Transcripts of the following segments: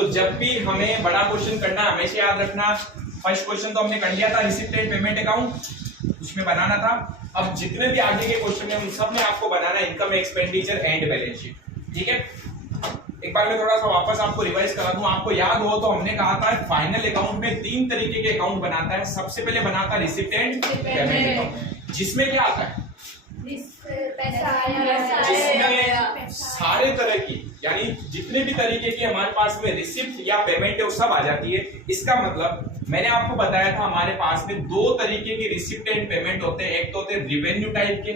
तो जब भी हमें बड़ा क्वेश्चन करना है हमेशा याद रखना, फर्स्ट क्वेश्चन तो हमने कर लिया था रिसिप्ट एंड पेमेंट अकाउंट, उसमें बनाना था। अब जितने भी आगे के क्वेश्चन है उन सब में आपको बनाना है income expenditure and balance sheet, ठीक है। एक बार मैं थोड़ा सा वापस आपको रिवाइज करा दूं, आपको याद हो तो हमने कहा था फाइनल अकाउंट में 3 तरीके के अकाउंट बनाता है। सबसे पहले बनाता है रिसिप्ट एंड पेमेंट अकाउंट, जिसमें क्या आता है, जिसमें सारे तरह की यानी जितने भी तरीके की हमारे पास में रिसिप्ट या पेमेंट है वो सब आ जाती है। इसका मतलब मैंने आपको बताया था हमारे पास में 2 तरीके की रिसिप्ट एंड पेमेंट होते हैं। एक तो होते हैं रिवेन्यू टाइप के,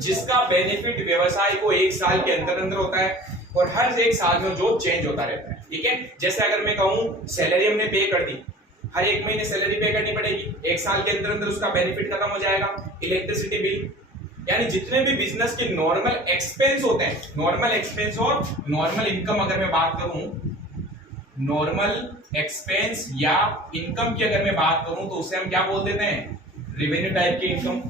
जिसका बेनिफिट व्यवसाय को 1 साल के अंदर अंदर होता है और हर 1 साल में जो चेंज होता रहता है, ठीक है। जैसे अगर मैं कहूं सैलरी हमने पे कर दी, हर 1 महीने सैलरी पे करनी पड़ेगी, 1 साल के अंदर अंदर उसका बेनिफिट खत्म हो जाएगा। इलेक्ट्रिसिटी बिल, यानी जितने भी बिजनेस के नॉर्मल एक्सपेंस होते हैं, नॉर्मल एक्सपेंस और नॉर्मल इनकम अगर मैं बात करूं, नॉर्मल एक्सपेंस या इनकम की अगर मैं बात करूं तो उसे हम क्या बोल देते हैं, रेवेन्यू टाइप की इनकम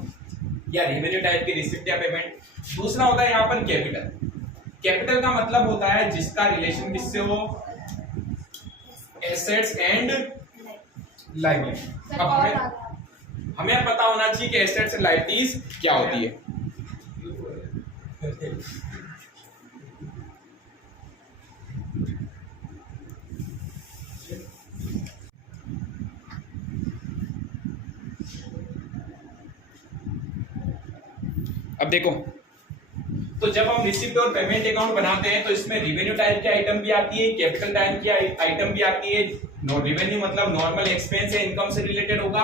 या रेवेन्यू टाइप की रिसिप्ट या पेमेंट। दूसरा होता है यहाँ पर कैपिटल। कैपिटल का मतलब होता है जिसका रिलेशन किससे हो, एसेट्स एंड लायबिलिटी। अब हमें पता होना चाहिए कि एसेट्स एंड लायबिलिटीज क्या होती है। अब देखो, तो जब हम रिसिप्ट और पेमेंट अकाउंट बनाते हैं तो इसमें रेवेन्यू टाइप की आइटम भी आती है, कैपिटल टाइप की आइटम भी आती है। रेवेन्यू मतलब नॉर्मल एक्सपेंस या इनकम से रिलेटेड होगा,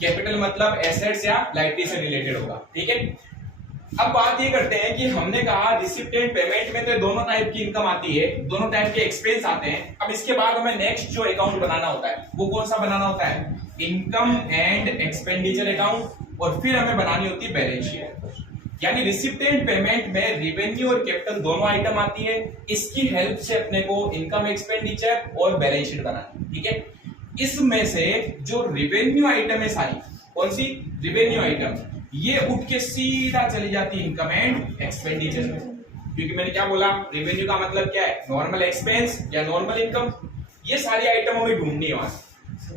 कैपिटल मतलब एसेट्स या लायबिलिटी से रिलेटेड होगा, ठीक है। अब बात ये करते हैं कि हमने कहा रिसिप्ट एंड पेमेंट में तो दोनों टाइप की इनकम आती है, दोनों टाइप के एक्सपेंस आते हैं। अब इसके बाद हमें नेक्स्ट जो अकाउंट बनाना होता है वो कौन सा बनाना होता है, इनकम एंड एक्सपेंडिचर अकाउंट, और फिर हमें बनानी होती है बैलेंस शीट। यानी रिसिप्ट एंड पेमेंट में रेवेन्यू और कैपिटल दोनों आइटम आती है, इसकी हेल्प से अपने को इनकम एक्सपेंडिचर और बैलेंस शीट बनानी, ठीक है। इसमें से जो रेवेन्यू आइटम है सारी, कौन सी रेवेन्यू आइटम, ये उठ के सीधा चली जाती है इनकम एंड एक्सपेंडिचर में, क्योंकि मैंने क्या बोला, रेवेन्यू का मतलब क्या है, नॉर्मल एक्सपेंस या नॉर्मल इनकम। ये सारी आइटम हमें ढूंढनी है,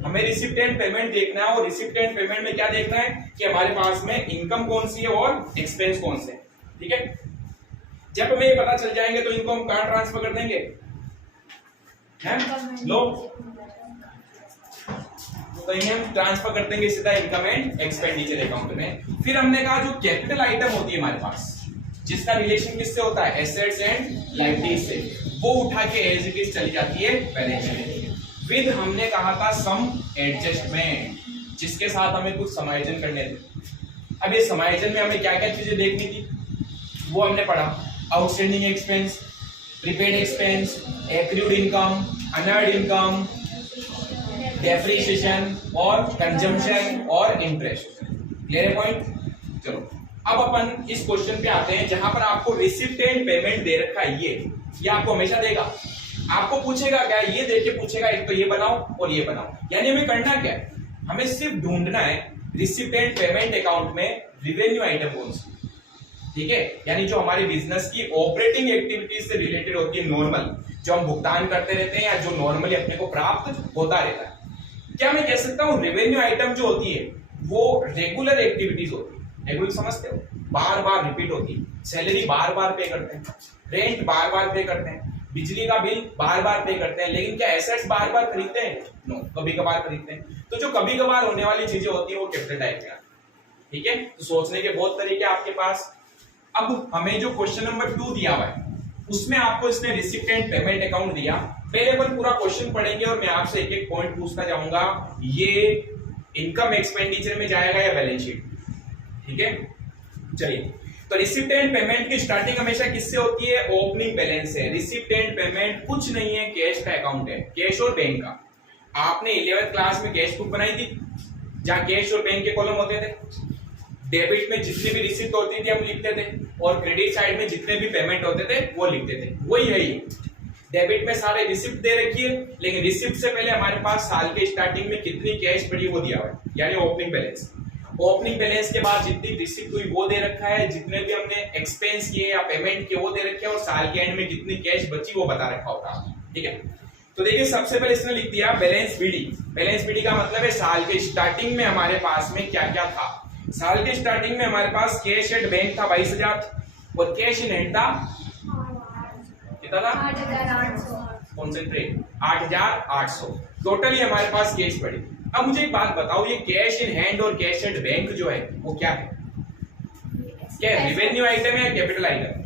हमें रिसिप्ट एंड पेमेंट देखना है और रिसिप्ट एंड पेमेंट में क्या देखना है कि हमारे पास में इनकम कौन सी है और एक्सपेंस कौन से, ठीक है। जब हमें ये पता चल जाएंगे तो इनको हम कहां ट्रांसफर कर देंगे, हैं लो, तो ये हम ट्रांसफर कर देंगे सीधा इनकम एंड एक्सपेंडिचर अकाउंट में। फिर हमने कहा जो कैपिटल आइटम होती है हमारे पास, जिसका रिलेशन किससे होता है, एसेट्स एंड लायबिलिटीज से, वो उठा के एज इट इज चली जाती है बैलेंस शीट विद, हमने कहा था सम एडजस्टमेंट, जिसके साथ हमें कुछ समायोजन करने थे। अब ये समायोजन में हमें क्या क्या चीजें देखनी थी वो हमने पढ़ा, outstanding expense, prepaid expense, accrued income, unearned income, depreciation और कंजम्पशन और इंटरेस्ट। क्लियर है पॉइंट। चलो अब अपन इस क्वेश्चन पे आते हैं जहां पर आपको रिसिप्ट एंड पेमेंट दे रखा है, ये आपको हमेशा देगा, आपको पूछेगा क्या, ये देख के पूछेगा एक तो ये बनाओ और ये बनाओ। यानी हमें करना क्या है, हमें सिर्फ ढूंढना है रिसिप्ट एंड पेमेंट अकाउंट में रिवेन्यू आइटम कौन सी, ठीक है। यानी जो हमारी बिजनेस की ऑपरेटिंग एक्टिविटीज से रिलेटेड होती है, नॉर्मल जो हम भुगतान करते रहते हैं या जो नॉर्मली अपने को प्राप्त होता रहता है। क्या मैं कह सकता हूं रेवेन्यू आइटम जो होती है वो रेगुलर एक्टिविटीज होती है, रेगुलर समझते हो, बार बार रिपीट होती है, सैलरी बार बार पे करते हैं, रेंट बार बार पे करते हैं, बिजली का बिल बार बार पे करते हैं, लेकिन क्या एसेट्स बार बार खरीदते हैं, नो, कभी कभार खरीदते हैं। तो जो कभी कभार होने वाली चीजें होती है वो कैपिटल टाइप में, ठीक है। तो सोचने के बहुत तरीके आपके पास। अब हमें जो क्वेश्चन नंबर 2 दिया हुआ है उसमें आपको इसने रिसिप्ट एंड पेमेंट अकाउंट दिया। पहले अपन पूरा क्वेश्चन पढ़ेंगे और मैं आपसे एक एक पॉइंट पूछता जाऊंगा, ये इनकम एक्सपेंडिचर में जाएगा या बैलेंस शीट, ठीक है। चलिए, तो रिसिप्ट एंड पेमेंट की स्टार्टिंग हमेशा किससे होती है, ओपनिंग बैलेंस से। रिसिप्ट एंड पेमेंट कुछ नहीं है, कैश का अकाउंट है, कैश और बैंक का। आपने 11th क्लास में कैश बुक बनाई थी जहां कैश और बैंक के कॉलम होते थे, डेबिट में जितनी भी रिसिप्ट होती थी हम लिखते थे और क्रेडिट साइड में जितने भी पेमेंट होते थे वो लिखते थे, वही है ये। डेबिट में सारे रिसिप्ट दे रखी है, लेकिन रिसिप्ट से पहले हमारे पास साल के स्टार्टिंग में कितनी कैश पड़ी वो दिया हुआ है, यानी ओपनिंग बैलेंस। ओपनिंग बैलेंस के बाद जितनी रिसिप्ट हुई वो दे रखा है, जितने भी हमने एक्सपेंस किए या पेमेंट किए वो दे रखे हैं, और साल के एंड में कितनी कैश बची वो बता रखा होता है, ठीक है। तो देखिए सबसे पहले इसने लिख दिया बैलेंस बीडी। बैलेंस बीडी का मतलब है साल के स्टार्टिंग में हमारे पास में क्या क्या था। साल के स्टार्टिंग में हमारे पास कैश एट बैंक था 22,000 और कैश इन हैंड था कितना था 8,800। कॉन्सेंट्रेट 8,800 टोटली हमारे पास कैश पड़ी। अब मुझे एक बात बताओ, ये कैश इन हैंड और कैश एट बैंक जो है वो क्या है? क्या रेवेन्यू आइटम है या कैपिटल आइटम?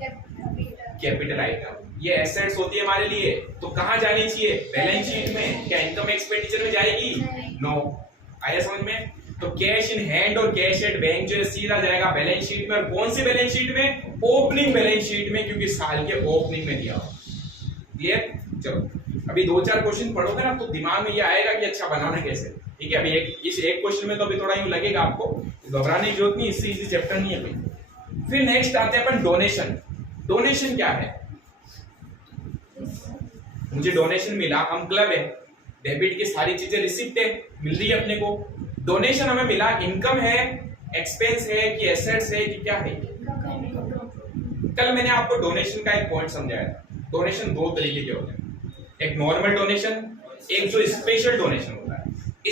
Capital item. ये एसेट्स होती है हमारे लिए, तो कहां जानी चाहिए? बैलेंस शीट में। क्या इनकम एक्सपेंडिचर में जाएगी? नो। आया समझ में? तो कैश इन हैंड और कैश एट बैंक जो है सीधा जाएगा बैलेंस शीट में। और कौन सी बैलेंस शीट में? ओपनिंग बैलेंस शीट में, क्योंकि साल के ओपनिंग में दिया हो। क्लियर? चलो अभी 2-4 क्वेश्चन पढ़ोगे ना तो दिमाग में ये आएगा कि अच्छा बनाना कैसे। ठीक है, अभी इस एक क्वेश्चन में तो अभी थोड़ा यूं लगेगा आपको, घबराने की जरूरत नहीं, इससे इजी चैप्टर नहीं है भाई। फिर नेक्स्ट आते हैं अपन डोनेशन। डोनेशन क्या है? मुझे डोनेशन मिला, हम क्लब है, डेबिट की सारी चीजें रिसिप्ट है, मिल रही है अपने को। डोनेशन हमें मिला, इनकम है, एक्सपेंस है कि एसेट्स है कि क्या है? कल मैंने आपको डोनेशन का एक पॉइंट समझाया था। डोनेशन 2 तरीके के होते हैं, एक नॉर्मल डोनेशन, एक जो स्पेशल डोनेशन होता है।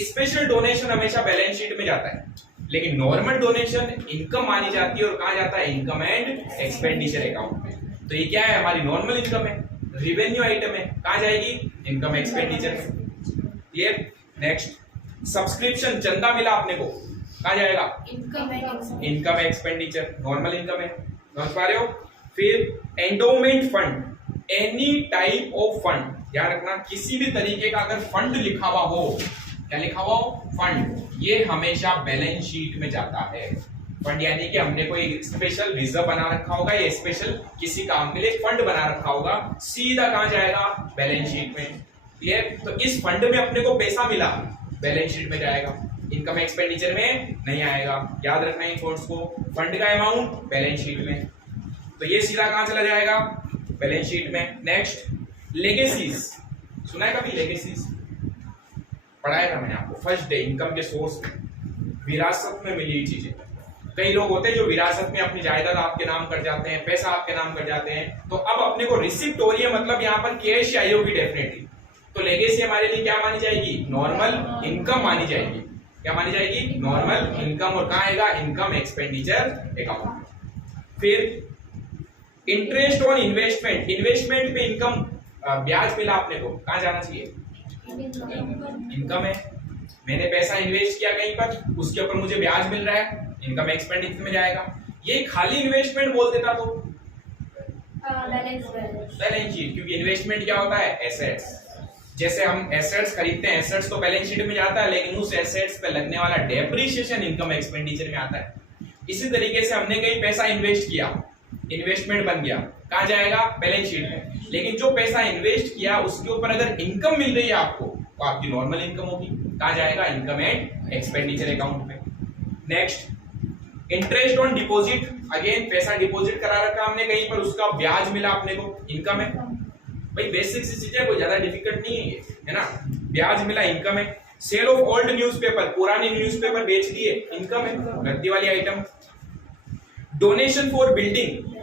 स्पेशल डोनेशन हमेशा बैलेंस शीट में जाता है, लेकिन नॉर्मल डोनेशन इनकम मानी जाती है और कहां जाता है? इनकम एंड एक्सपेंडिचर अकाउंट में। तो ये क्या है? हमारी नॉर्मल इनकम है, रेवेन्यू आइटम है, कहां जाएगी? इनकम एक्सपेंडिचर में। क्लियर? नेक्स्ट सब्सक्रिप्शन, चंदा मिला अपने को, कहां जाएगा? इनकम एक्सपेंडिचर, नॉर्मल इनकम है, समझ पा रहे हो? फिर endowment fund, any type of fund, ध्यान रखना किसी भी तरीके का अगर फंड लिखा हुआ हो, क्या लिखा हुआ हो? फंड, ये हमेशा बैलेंस शीट में जाता है। फंड यानी कि हमने कोई स्पेशल रिजर्व बना रखा होगा या स्पेशल किसी काम के लिए फंड बना रखा होगा, सीधा कहां जाएगा? बैलेंस शीट में। क्लियर? तो इस फंड में अपने को पैसा मिला, बैलेंस शीट में जाएगा, इनकम एक्सपेंडिचर में नहीं आएगा। याद रखना इन पॉइंट्स को। फंड का अमाउंट बैलेंस शीट में, तो ये सीधा कहां चला जाएगा? बैलेंस शीट में। नेक्स्ट लेगेसीज, सुना है कभी लेगेसीज? पढ़ाया था मैंने आपको फर्स्ट डे, इनकम के सोर्स में, विरासत में मिली हुई चीजें। कई लोग होते हैं जो विरासत में अपनी जायदाद आपके नाम कर जाते हैं, पैसा आपके नाम कर जाते हैं, तो अब अपने को रिसिप्ट हो रही है, मतलब यहाँ पर कैश आई होगी डेफिनेटली। तो लेगेसी हमारे लिए क्या मानी जाएगी? नॉर्मल इनकम मानी जाएगी। क्या मानी जाएगी? Normal income. और कहां आएगा? Income expenditure account. फिर इंटरेस्ट ऑन इन्वेस्टमेंट, इन्वेस्टमेंट पे इनकम, ब्याज मिला अपने को, कहां जाना चाहिए? इनकम है, मैंने पैसा इन्वेस्ट किया कहीं पर, उसके ऊपर मुझे ब्याज मिल रहा है, इनकम एक्सपेंडिचर में जाएगा। ये खाली इन्वेस्टमेंट बोल देता तो बैलेंस शीट, क्योंकि इन्वेस्टमेंट क्या होता है? एसेट्स। जैसे हम एसेट्स खरीदते हैं, एसेट्स तो बैलेंस शीट में जाता है, लेकिन उस एसेट्स पे लगने वाला डेप्रिसिएशन इनकम एक्सपेंडिचर में आता है। इसी तरीके से हमने कहीं पैसा इन्वेस्ट किया, इन्वेस्टमेंट बन गया, कहां जाएगा? बैलेंस शीट में। लेकिन जो पैसा इन्वेस्ट किया उसके ऊपर अगर इनकम मिल रही है आपको, तो आपकी नॉर्मल इनकम होगी, कहां जाएगा? इनकम एंड एक्सपेंडिचर अकाउंट में। Next interest on deposit, again पैसा डिपॉजिट करा रखा हमने कहीं पर, उसका ब्याज मिला अपने को, इनकम है भाई। बेसिक सी चीजें, कोई ज्यादा डिफिकल्ट नहीं है ये, है ना? ब्याज मिला, इनकम है। सेल ऑफ ओल्ड न्यूज़पेपर, पुराने न्यूज़पेपर बेच दिए, इनकम है, नकदी वाली item. Donation for building,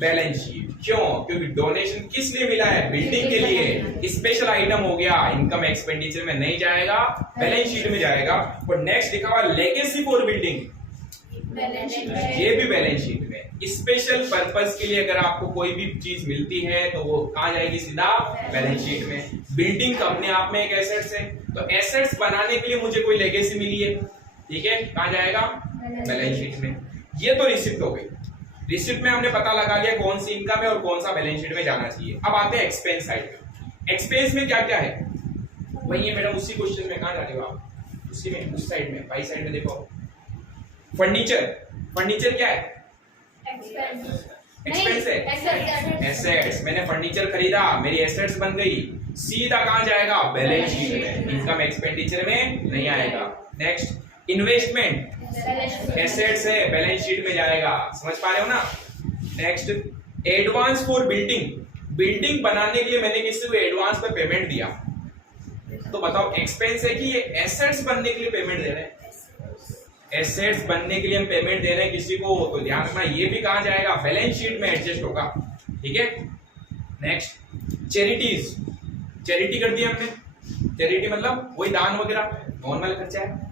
balance sheet. क्यों? क्योंकि डोनेशन किस लिए मिला है? बिल्डिंग के लिए, स्पेशल आइटम हो गया, इनकम एक्सपेंडिचर में नहीं जाएगा, बैलेंस शीट में जाएगा। और नेक्स्ट लिखा हुआ लेगेसी फॉर बिल्डिंग, ये भी बैलेंस शीट में। स्पेशल पर्पस के लिए अगर आपको कोई भी चीज मिलती है तो वो कहां जाएगी? सीधा बैलेंस शीट में। बिल्डिंग अपने आप में एक एसेट्स है, तो एसेट्स बनाने के लिए मुझे कोई लेगेसी मिली है, ठीक है, कहां जाएगा? बैलेंस शीट में। ये तो रिसिप्ट हो गई। रिसिप्ट में हमने पता लगा लिया कौन सी इनकम है और कौन सा बैलेंस शीट में जाना चाहिए। अब आते हैं एक्सपेंस साइड में। एक्सपेंस में क्या क्या है? वही है मैडम, उसी क्वेश्चन में, कहां जा रहे हो आप? उसी में, उस साइड में, बाई साइड में देखो। फर्नीचर, फर्नीचर क्या है? एक्सपेंस है, एसेट्स। मैंने फर्नीचर खरीदा, मेरी एसेट्स बन गई, सीधा कहां जाएगा? बैलेंस शीट में, इनकम एक्सपेंडिचर में नहीं आएगा। नेक्स्ट इन्वेस्टमेंट, एसेट्स है, बैलेंस शीट में जाएगा, समझ पा रहे हो ना? Next advance for building, building बनाने के लिए मैंने किसी को एडवांस पे पेमेंट दिया, तो बताओ एक्सपेंस है कि ये एसेट्स बनने के लिए पेमेंट दे रहे हैं? एसेट्स बनने के लिए हम पेमेंट दे रहे हैं किसी को, तो ध्यान रखना ये भी कहां जाएगा? बैलेंस शीट में एडजस्ट होगा, ठीक है? नेक्स्ट चैरिटीज, चैरिटी कर दिया हमने, चैरिटी मतलब वही दान वगैरह, नॉर्मल खर्चा है।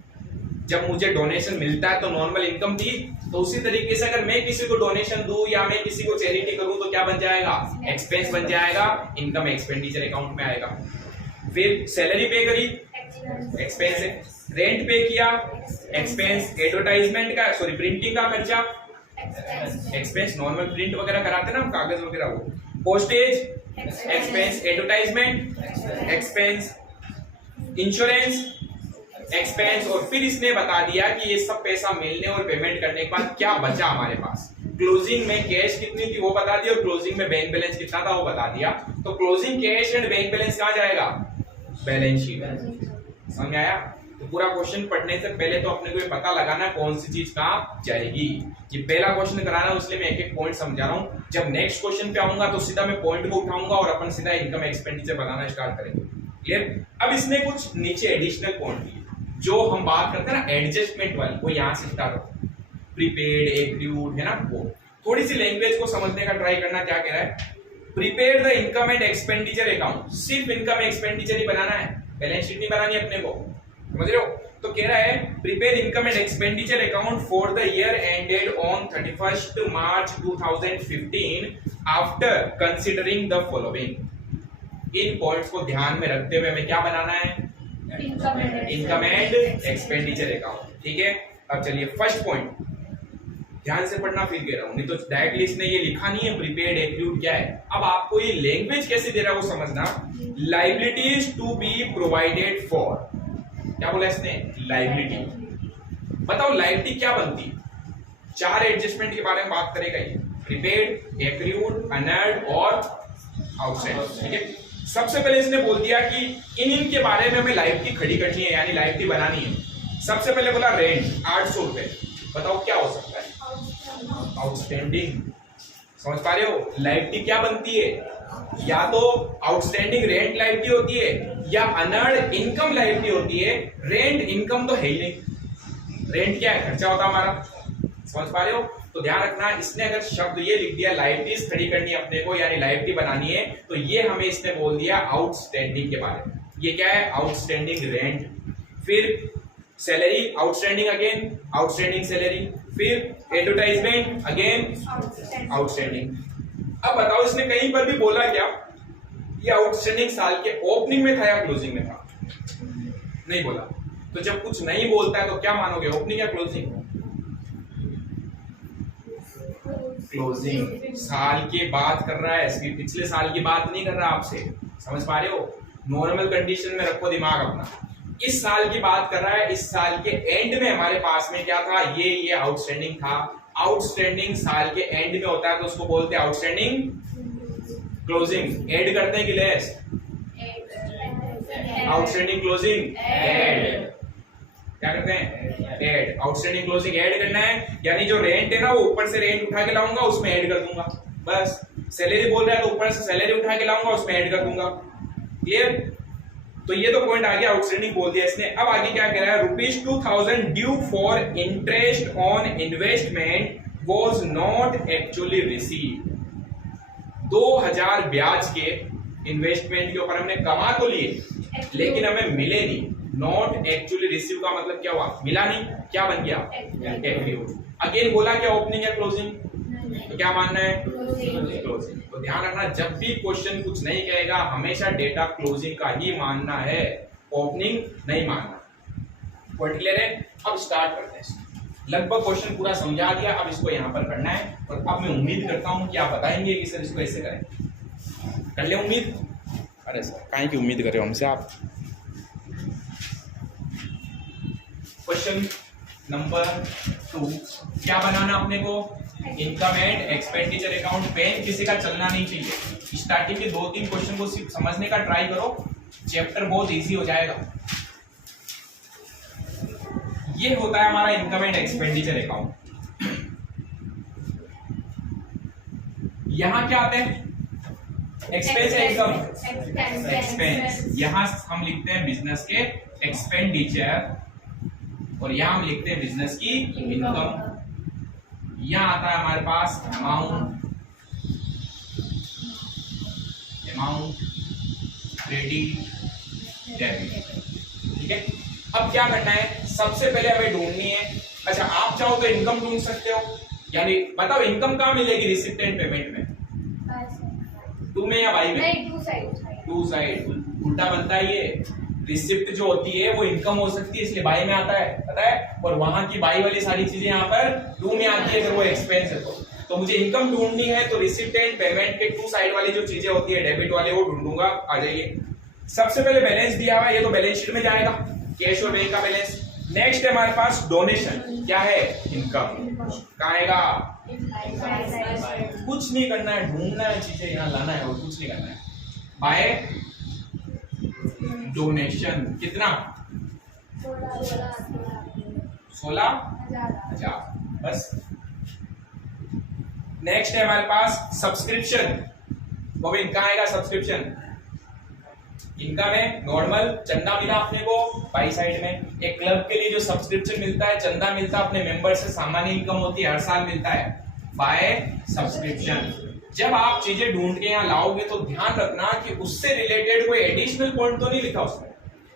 जब मुझे डोनेशन मिलता है तो नॉर्मल इनकम थी, तो उसी तरीके से अगर मैं किसी को डोनेशन दूं या मैं किसी को चैरिटी करूं तो क्या बन जाएगा, एक्सपेंस बन जाएगा, इनकम एक्सपेंडिचर अकाउंट में आएगा। फिर सैलरी पे करी, एक्सपेंस है। रेंट पे किया, एक्सपेंस। एडवर्टाइजमेंट का सॉरी प्रिंटिंग का खर्चा, एक्सपेंस। नॉर्मल प्रिंट वगैरह कराते ना हम, कागज वगैरह, वो postage expense. Advertisement expense. Insurance expense. और फिर इसने बता दिया कि ये सब पैसा मिलने और पेमेंट करने के बाद क्या बचा हमारे पास। क्लोजिंग में कैश कितनी थी वो बता दिया और क्लोजिंग में बैंक बैलेंस कितना था वो बता दिया। तो closing cash and bank balance कहां जाएगा, बैलेंस शीट। समझ आया? तो पूरा क्वेश्चन पढ़ने से पहले तो अपने को ये पता लगाना कौन सी चीज कहां जाएगी। ये पहला क्वेश्चन कराना है इसलिए मैं एक एक पॉइंट समझा रहा हूं। जब नेक्स्ट क्वेश्चन पे आऊंगा तो सीधा मैं पॉइंट को उठाऊंगा और अपन सीधा इनकम एक्सपेंडिचर बनाना स्टार्ट करेंगे। क्लियर? अब इसने कुछ नीचे एडिशनल पॉइंट दिए जो हम बात करते हैं ना एडजस्टमेंट वाली, वो यहां से स्टार्ट होता है। प्रीपेड, एक्रूड है ना, वो थोड़ी सी लैंग्वेज को समझने का ट्राई करना। क्या कह रहा है, prepaid the income and expenditure account. सिर्फ इनकम एक्सपेंडिचर ही बनाना है, बैलेंस शीट नहीं बनानी अपने को, समझ रहे हो? तो कह रहा है prepare income and expenditure account for the year ended on 31st March 2015 after considering the following. In points को ध्यान में रखते हुए हमें क्या बनाना है, इनकम एंड एक्सपेंडिचर अकाउंट। ठीक है? अब चलिए फर्स्ट पॉइंट ध्यान से पढ़ना, फिर कह रहा हूं, नहीं तो डायरेक्टली इसने ये लिखा नहीं है प्रीपेड एक्रूड क्या है। अब आपको ये लैंग्वेज कैसे दे रहा है वो समझना। Liabilities to be provided for, क्या बोला इसने, लायबिलिटी। बताओ लायबिलिटी क्या बनती है? चार एडजस्टमेंट के बारे में बात करेगा ये, प्रीपेड, एक्रूड, अनअर्न्ड और आउटस्टैंडिंग। ठीक है? सबसे पहले इसने बोल दिया कि इन के बारे में हमें लायबिलिटी खड़ी करनी है, यानी लायबिलिटी बनानी है। सबसे पहले बोला रेंट 800 रुपए। बताओ क्या हो सकता है, आउटस्टैंडिंग। समझ पा रहे हो? लायबिलिटी क्या बनती है, या तो आउटस्टैंडिंग रेंट लायबिलिटी होती है या अनअर्न्ड इनकम लायबिलिटी होती है। रेंट इनकम तो है ही नहीं, रेंट क्या है, खर्चा होता हमारा। समझ पा रहे हो? तो ध्यान रखना, इसने अगर शब्द ये लिख दिया लायबिलिटीज खड़ी करनी है अपने को, यानी लायबिलिटी बनानी है, तो ये हमें इसने बोल दिया आउटस्टैंडिंग के बारे में। ये क्या है, आउटस्टैंडिंग रेंट। फिर salary, outstanding again outstanding salary. फिर एडवर्टाइजमेंट अगेन आउटस्टैंडिंग। अब बताओ इसने कहीं पर भी बोला क्या ये आउटस्टैंडिंग साल के ओपनिंग में था या क्लोजिंग में था? नहीं बोला। तो जब कुछ नहीं बोलता है तो क्या मानोगे, ओपनिंग या क्लोजिंग? क्लोजिंग। साल की बात कर रहा है, इसकी पिछले साल की बात नहीं कर रहा आपसे। समझ पा रहे हो? नॉर्मल कंडीशन में रखो दिमाग अपना। इस साल की बात कर रहा है, इस साल के एंड में हमारे पास में क्या था, ये आउटस्टैंडिंग था। आउटस्टैंडिंग साल के एंड में होता है तो उसको बोलते हैं आउटस्टैंडिंग क्लोजिंग। ऐड करते हैं कि लेस, आउटस्टैंडिंग क्लोजिंग ऐड। क्या करते हैं, ऐड। आउटस्टैंडिंग क्लोजिंग ऐड करना है, यानी जो रेंट है ना वो ऊपर से रेंट उठा के लाऊंगा उसमें ऐड कर दूंगा, बस। सैलरी बोल रहा है तो ऊपर से सैलरी उठा के लाऊंगा उसमें ऐड कर दूंगा। क्लियर? तो ये तो पॉइंट आ गया, आउटस्टैंडिंग बोल दिया इसने। अब आगे क्या कह रहा है, ₹2000 due for interest on investment was not actually received. 2000 ब्याज के इन्वेस्टमेंट के ऊपर हमने कमा तो लिए लेकिन हमें मिले नहीं। नॉट एक्चुअली रिसीव का मतलब क्या हुआ, मिला नहीं, क्या बन गया, एक्रूड। अगेन बोला क्या ओपनिंग या क्लोजिंग? तो क्या मानना है, क्लोजिंग। तो ध्यान रखना, जब भी क्वेश्चन कुछ नहीं कहेगा हमेशा डेटा क्लोजिंग का ही मानना है, ओपनिंग नहीं मानना। पॉइंट क्लियर है? अब स्टार्ट करते हैं। लगभग क्वेश्चन पूरा समझा दिया, अब इसको यहां पर करना है। और अब मैं उम्मीद करता हूं कि आप बताएंगे कि सर इसको ऐसे करें। कर ले उम्मीद? अरे सर काहे की उम्मीद कर रहे हो हमसे आप? क्वेश्चन नंबर 2 क्या बनाना अपने को, income and expenditure account. Pen किसी का चलना नहीं चाहिए। स्टार्टिंग के 2-3 क्वेश्चन को सिर्फ समझने का ट्राई करो, चैप्टर बहुत इजी हो जाएगा। ये होता है हमारा इनकम एंड एक्सपेंडिचर अकाउंट। यहां क्या आते हैं, एक्सपेंस है इनकम, एक्सपेंस। यहां हम लिखते हैं बिजनेस के एक्सपेंडिचर और यहां हम लिखते हैं बिजनेस की इनकम। यहां आता है हमारे पास अमाउंट, क्रेडिट डेबिट। ठीक है, अब क्या करना है, सबसे पहले हमें ढूंढनी है, अच्छा आप चाहो तो इनकम ढूंढ सकते हो, यानी बताओ इनकम कहाँ मिलेगी रिसिप्ट एंड पेमेंट में, टू में या बाई में? नहीं, टू साइड उल्टा बनता है ये, रिसिप्ट जो होती है वो इनकम हो सकती है इसलिए बाई में आता है, पता है, और वहां की बाई वाली सारी चीजें यहाँ पर टू में आती है अगर वो एक्सपेंस है तो मुझे इनकम ढूंढनी है, तो रिसिप्ट एंड पेमेंट के टू साइड वाली जो चीजें होती है डेबिट वाले वो ढूंढूंगा। आ जाइए, सबसे पहले बैलेंस दिया हुआ है, ये तो बैलेंस शीट में जाएगा, कैश और बैंक का बैलेंस। नेक्स्ट है हमारे पास डोनेशन, क्या है, इनकम, कहाँ आएगा, कुछ नहीं करना है, ढूंढना है चीजें यहाँ लाना है और कुछ नहीं करना है, बाय डोनेशन कितना, 16,000 बस। नेक्स्ट है हमारे पास सब्सक्रिप्शन, वो भी इनका आएगा सब्सक्रिप्शन, इनका में नॉर्मल चंदा मिला अपने को बाई साइड में, एक क्लब के लिए जो सब्सक्रिप्शन मिलता है, चंदा मिलता है अपने मेंबर से, सामान्य इनकम होती है हर साल मिलता है, बाय सब्सक्रिप्शन। जब आप चीजें ढूंढ के यहाँ लाओगे तो ध्यान रखना कि उससे रिलेटेड कोई एडिशनल पॉइंट तो नहीं लिखा उसमें,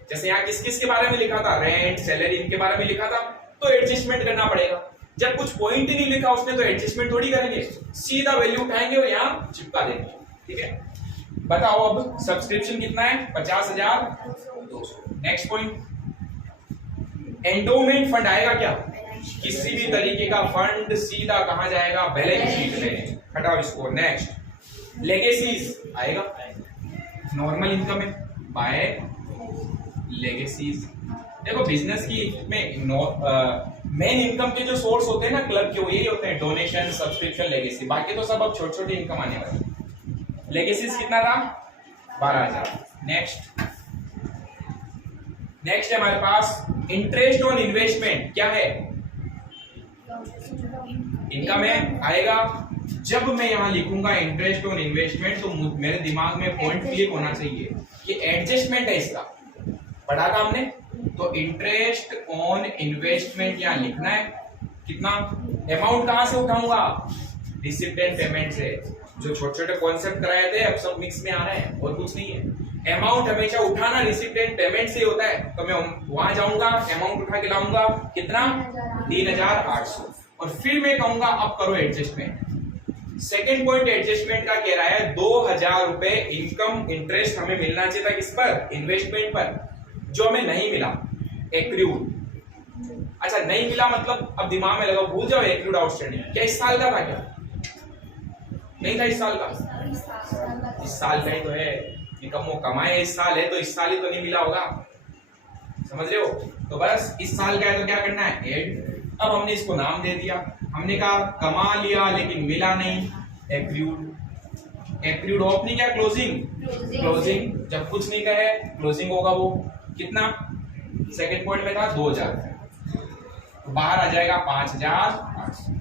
जैसे यहाँ किस किस के बारे में लिखा था, रेंट, सैलरी, इनके बारे में लिखा था तो एडजस्टमेंट करना पड़ेगा। जब कुछ पॉइंट ही नहीं लिखा उसने तो एडजस्टमेंट थोड़ी करेंगे, सीधा वैल्यू उठाएंगे और यहाँ चिपका देंगे। ठीक है, बताओ अब सब्सक्रिप्शन कितना है, 50,200। नेक्स्ट पॉइंट, एंडोमेंट फंड आएगा क्या, किसी भी तरीके का फंड सीधा कहां जाएगा, बैलेंस शीट में, हटाओ इसको। नेक्स्ट, लेगेसीज आएगा, नॉर्मल इनकम है, बाय लेगेसीज। देखो बिजनेस की में मेन इनकम के जो सोर्स होते हैं ना क्लब के, वो यही होते हैं, डोनेशन, सब्सक्रिप्शन, लेगेसी, बाकी तो सब अब छोटी छोटी इनकम आने वाली। लेगेसीज कितना था, 12,000। नेक्स्ट है हमारे पास इंटरेस्ट ऑन इन्वेस्टमेंट, क्या है, इनकम है, आएगा। जब मैं यहां लिखूंगा इंटरेस्ट ऑन इन्वेस्टमेंट तो मेरे दिमाग में पॉइंट क्लिक होना चाहिए कि एडजस्टमेंट है इसका, पढ़ा था हमने, तो इंटरेस्ट ऑन इन्वेस्टमेंट यहां लिखना है, कितना, अमाउंट कहां से उठाऊंगा, रिसिप्ट एंड पेमेंट से, जो छोटे छोटे कॉन्सेप्ट कराए थे अब सब मिक्स में आ रहे हैं और कुछ नहीं है। अमाउंट हमेशा उठाना रिसिप्ट एंड पेमेंट से होता है, तो मैं वहां जाऊंगा, अमाउंट उठा के लाऊंगा, कितना, 3,800, और फिर मैं कहूंगा अब करो एडजस्टमेंट। सेकेंड पॉइंट एडजस्टमेंट का कह रहा है 2,000 रुपए इनकम इंटरेस्ट हमें मिलना चाहिए था, किस पर, इन्वेस्टमेंट पर, जो हमें नहीं मिला, एक्रूड। अच्छा नहीं मिला मतलब अब दिमाग में लगा, भूल जाओ एक्रूड आउटस्टैंडिंग, क्या इस साल का था, क्या नहीं था इस साल का, इस साल का ही तो है, निकम्मो कमाए इस साल है तो इस साल ही तो नहीं मिला होगा, समझ रहे हो, तो बस इस साल का है तो क्या करना है, एड। अब हमने इसको नाम दे दिया, हमने कहा कमा लिया लेकिन मिला नहीं, एक्रूड। एक्रूड ओपनिंग या क्लोजिंग, क्लोजिंग, जब कुछ नहीं कहे क्लोजिंग होगा, वो कितना, सेकंड पॉइंट में था 2,000, तो बाहर आ जाएगा 5,800।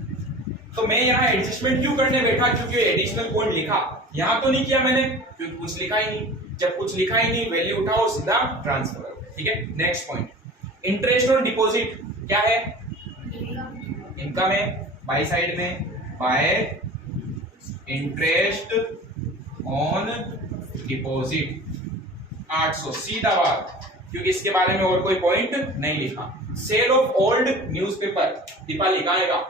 तो मैं यहाँ एडजस्टमेंट क्यों करने बैठा, क्योंकि एडिशनल पॉइंट लिखा, यहाँ तो नहीं किया मैंने क्योंकि कुछ लिखा ही नहीं, जब कुछ लिखा ही नहीं वैल्यू उठाओ सीधा ट्रांसफर करो। ठीक है, next point, interest on deposit, क्या है, इनकम है, बाई साइड में, बाय इंटरेस्ट ऑन डिपॉजिट 800, सीधा बात, क्योंकि इसके बारे में और कोई पॉइंट नहीं लिखा। Sale of old newspaper, Deepa लिखाएगा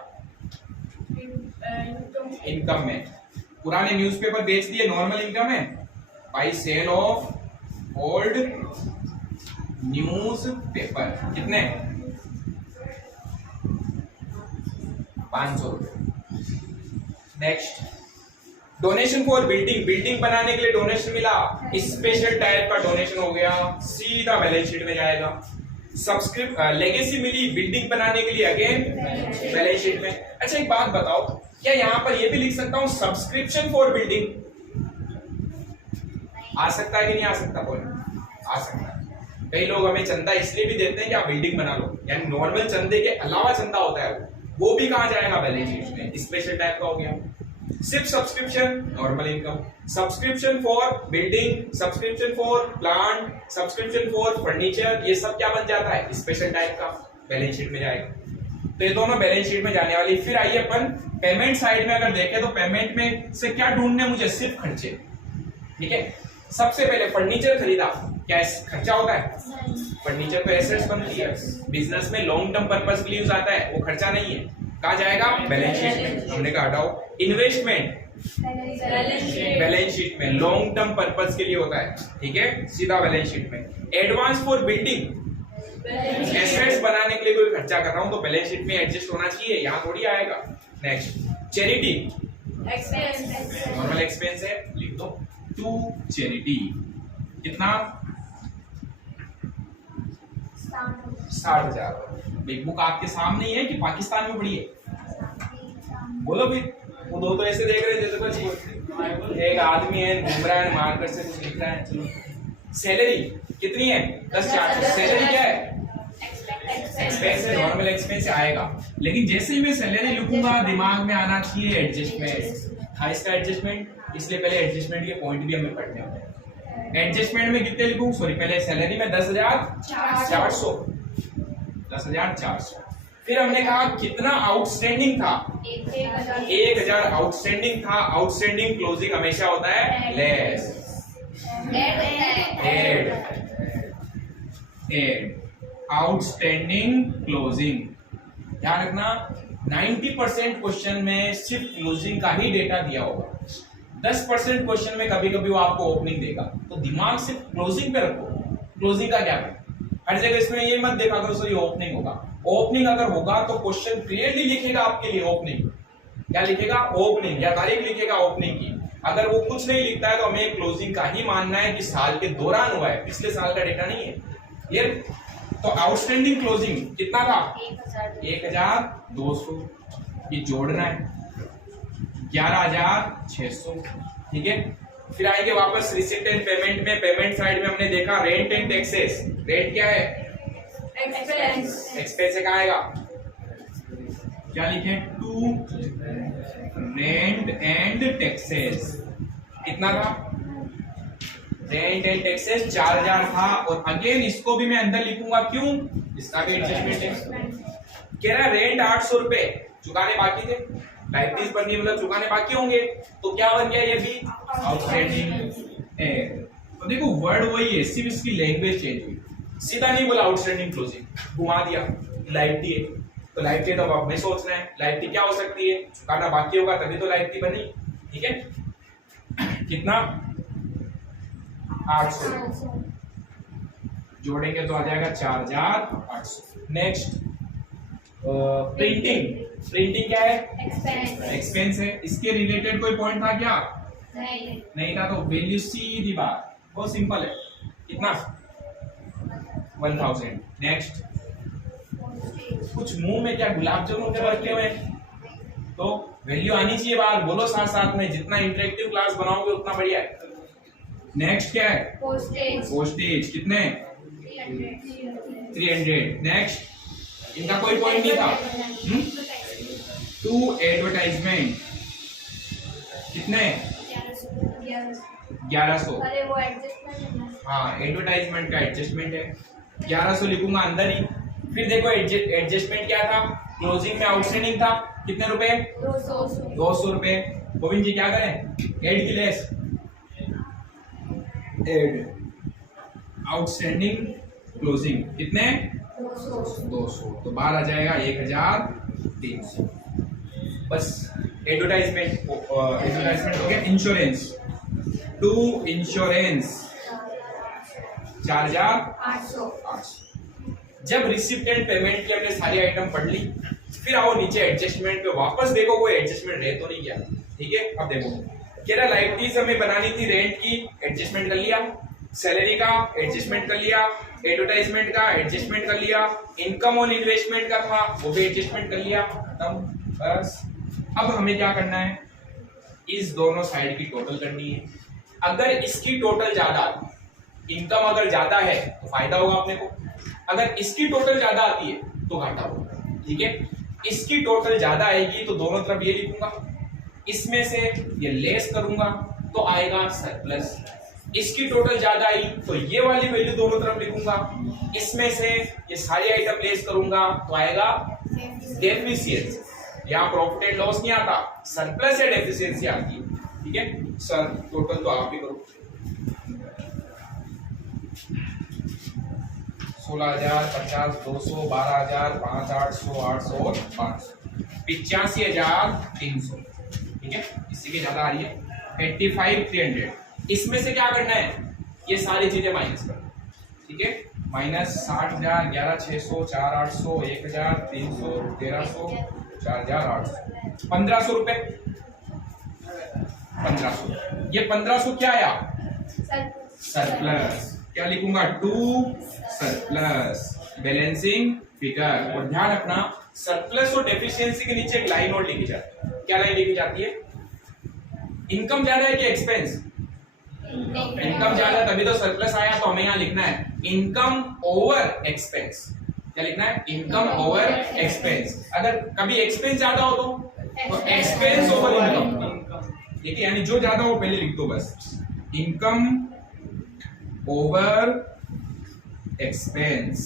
इनकम में, पुराने न्यूज़पेपर बेच दिए, नॉर्मल इनकम है, by sale of old newspaper, कितने, 500 रुपए। Next, donation for building, building बनाने के लिए डोनेशन मिला, स्पेशल टाइप का डोनेशन हो गया, सीधा बैलेंस शीट में जाएगा। लेगेसी मिली बिल्डिंग बनाने के लिए, अगेन बैलेंस शीट में। अच्छा एक बात बताओ, क्या यहाँ पर ये भी लिख सकता हूँ सब्सक्रिप्शन फॉर बिल्डिंग, आ सकता है कि नहीं आ सकता, बोल, आ सकता है। कई लोग हमें चंदा इसलिए भी देते हैं कि आप बिल्डिंग बना लो, यानी नॉर्मल चंदे के अलावा चंदा होता है वो भी कहां जाएगा, बैलेंस शीट में, स्पेशल टाइप का हो गया। सिर्फ subscription, normal income, subscription for building, subscription for plant, subscription for furniture, ये सब क्या बन जाता है, स्पेशल टाइप का, बैलेंस शीट में जाएगा। तो ये दोनों बैलेंस शीट में जाने वाली। फिर आइए अपन पेमेंट साइड में अगर देखें तो पेमेंट में से क्या ढूंढने, मुझे सिर्फ खर्चे, ठीक है, सबसे पहले फर्नीचर खरीदा, क्या खर्चा होता है? फर्नीचर पे एसेट्स बनती है, बिजनेस में लॉन्ग टर्म पर्पस के लिए यूज आता है, वो खर्चा नहीं है। कहा जाएगा? बैलेंस शीट में। हमने कहा हटाओ। इन्वेस्टमेंट बैलेंस शीट में लॉन्ग टर्म पर्पस के लिए होता है, ठीक है, सीधा बैलेंस शीट में। एडवांस फॉर बिल्डिंग, एसेट्स बनाने के लिए कोई खर्चा कर रहा हूं तो बैलेंस शीट में एडजस्ट होना चाहिए, यहां थोड़ी आएगा। नेक्स्ट, चैरिटी नॉर्मल एक्सपेंस है, लिख दो टू चैरिटी। कितना? 60,000। बिग बुक आपके सामने ही है कि पाकिस्तान में पड़ी है? बोलो भी, वो दो तो ऐसे देख रहे जैसे कुछ एक आदमी है घूम रहा है मार्कर से कुछ लिख रहा है। चलो, सैलरी कितनी है? 10,400। सैलरी क्या है? एक्सपेंस है, नॉर्मल एक्सपेंस आएगा। लेकिन जैसे ही मैं सैलरी लिखूंगा दिमाग में आना चाहिए एडजस्टमेंट। था इसका एडजस्टमेंट, इसलिए पहले एडजस्टमेंट के पॉइंट भी हमें पढ़ने होंगे। एडजस्टमेंट में कितने लिखूं? सॉरी, पहले सैलरी में 10,400। 10,400। फिर हमने कहा कितना आउटस्टैंडिंग था? 1,000 आउटस्टैंडिंग था। आउटस्टैंडिंग क्लोजिंग हमेशा होता है लेस एड आउटस्टैंडिंग क्लोजिंग। ध्यान रखना 90% क्वेश्चन में सिर्फ क्लोजिंग का ही डेटा दिया होगा। 10% क्वेश्चन में कभी कभी वो आपको ओपनिंग देगा, तो दिमाग सिर्फ क्लोजिंग पे रखो। क्लोजिंग का क्या है? हर जगह इसमें ये मत देखा करो सर ये ओपनिंग होगा। ओपनिंग अगर होगा तो क्वेश्चन क्लियरली लिखेगा आपके लिए ओपनिंग। क्या लिखेगा? ओपनिंग, या तारीख लिखेगा ओपनिंग की। अगर वो कुछ नहीं लिखता है तो हमें क्लोजिंग का ही मानना है कि साल के दौरान हुआ है, पिछले साल का डेटा नहीं है। क्लियर? तो आउटस्टैंडिंग क्लोजिंग कितना था? 1,200। ये जोड़ना है 11,600, ठीक है। फिर आएंगे वापस रिसीप्ट एंड पेमेंट में। पेमेंट साइड में हमने देखा रेंट एंड टैक्सेस। रेंट क्या है? एक्सपेंस से कहाँ आएगा? क्या लिखे? To rent and taxes. कितना था? रेंट एंड टैक्सेस 4,000 था। और अगेन इसको भी मैं अंदर लिखूंगा, क्यों? इसका भी एडजस्टमेंट है। कह रहा रेंट 800 रुपए चुकाने बाकी थे, लाइबिलिटीज बननी मतलब चुकाने बाकी होंगे, तो क्या बन गया? ये भी आउटस्टैंडिंग है। तो देखो वर्ड वही है, सिर्फ इसकी लैंग्वेज चेंज हुई। सीधा नहीं बोला आउटस्टैंडिंग क्लोजिंग, घुमा दिया। लाइबिलिटी है तो लाइबिलिटी तो अब हमें सोचना है लाइबिलिटी क्या हो सकती है, चुकाना बाकी होगा तभी तो लाइबिलिटी बनी, ठीक है। कितना? 800 जोड़ेंगे तो आ जाएगा 4,800। Next printing. प्रिंटिंग क्या है? एक्सपेंस है। इसके रिलेटेड कोई पॉइंट था क्या? नहीं था, तो वैल्यू सीधी बात, बहुत सिंपल है। कितना? 1,000। नेक्स्ट, कुछ मुंह में क्या गुलाब जामुन के रखे हुए हैं, तो वैल्यू आनी चाहिए बाहर। बोलो साथ साथ में, जितना इंटरेक्टिव क्लास बनाओगे उतना बढ़िया है। नेक्स्ट क्या है? पोस्टेज। कितने? 300। नेक्स्ट, इनका कोई पॉइंट नहीं था। To advertisement. कितने? 1100। अरे वो एडजस्टमेंट है। हाँ, एडवर्टाइजमेंट का एडजस्टमेंट है, 1100 लिखूंगा अंदर ही। फिर देखो एडजस्टमेंट क्या था? क्लोजिंग में आउटस्टैंडिंग था कितने रुपए? 200 रुपए। गोविंद जी क्या करें? एड की लेस, एड आउटस्टैंडिंग क्लोजिंग कितने? 200। तो बाहर आ जाएगा 1,300। बस एडवर्टाइजमेंट हो गया। Insurance, to insurance 4,800। जब रिसिप्ट एंड पेमेंट की हमने सारी आइटम पढ़ ली, फिर आओ नीचे एडजस्टमेंट पे वापस देखो कोई एडजस्टमेंट रह तो नहीं गया, ठीक है। अब देखो कह रहा लाइबिलिटीज हमें बनानी थी, रेंट की एडजस्टमेंट कर लिया, सैलरी का एडजस्टमेंट कर लिया, एडवर्टाइजमेंट का एडजस्टमेंट कर लिया, इनकम और इन्वेस्टमेंट का था वो भी एडजस्टमेंट कर लिया, खत्म बस। अब हमें क्या करना है? इस दोनों साइड की टोटल करनी है। अगर इसकी टोटल ज्यादा, इनकम अगर ज्यादा है तो फायदा होगा अपने को, अगर इसकी टोटल ज्यादा आती है तो घाटा होगा, ठीक है। इसकी टोटल ज्यादा आएगी तो दोनों तरफ ये लिखूंगा, इसमें से ये लेस करूंगा तो आएगा सरप्लस। इसकी टोटल ज्यादा आई तो ये वाली वैल्यू दोनों तरफ लिखूंगा, इसमें से ये सारी आइटम लेस करूंगा तो आएगा डेफिशिएंसी। यहाँ प्रॉफिट एंड लॉस नहीं आता, सरप्लस या डेफिशिएंसी आती है, ठीक है। सर टोटल तो आप भी करो। 16,000, 50, 200, 12,000, 5, 800, 800 और 500, 85,300। ठीक है, इससे की ज्यादा आ रही है 85,300। इसमें से क्या करना है, ये सारी चीजें माइनस कर, ठीक है, माइनस 60,000, 11,600, 4,800, 1,300, 1,300, 4,800, 1,500 रुपए, 1,500। ये 1,500 क्या आया, सरप्लस। क्या लिखूंगा, टू सरप्लस, बैलेंसिंग फिगर। और ध्यान रखना, सरप्लस और डेफिशिएंसी के नीचे एक लाइन और लिखी जाती है। क्या लाइन लिखी जाती है, इनकम ज्यादा है कि एक्सपेंस, इनकम ज्यादा है तभी तो सरप्लस आया, तो हमें यहां लिखना है इनकम ओवर एक्सपेंस। क्या लिखना है, इनकम ओवर एक्सपेंस। अगर कभी एक्सपेंस ज्यादा हो तो एक्सपेंस ओवर इनकम, ठीक है, यानी जो ज्यादा हो पहले लिख दो बस, इनकम ओवर एक्सपेंस।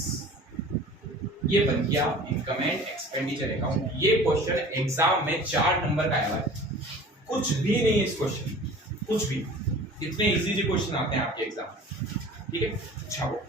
ये बन गया इनकम एंड एक्सपेंडिचर अकाउंट। ये क्वेश्चन एग्जाम में 4 नंबर का आया है, कुछ भी नहीं है इस क्वेश्चन, कुछ भी। इतने इजी क्वेश्चन आते हैं आपके एग्जाम, ठीक है। अच्छा, वो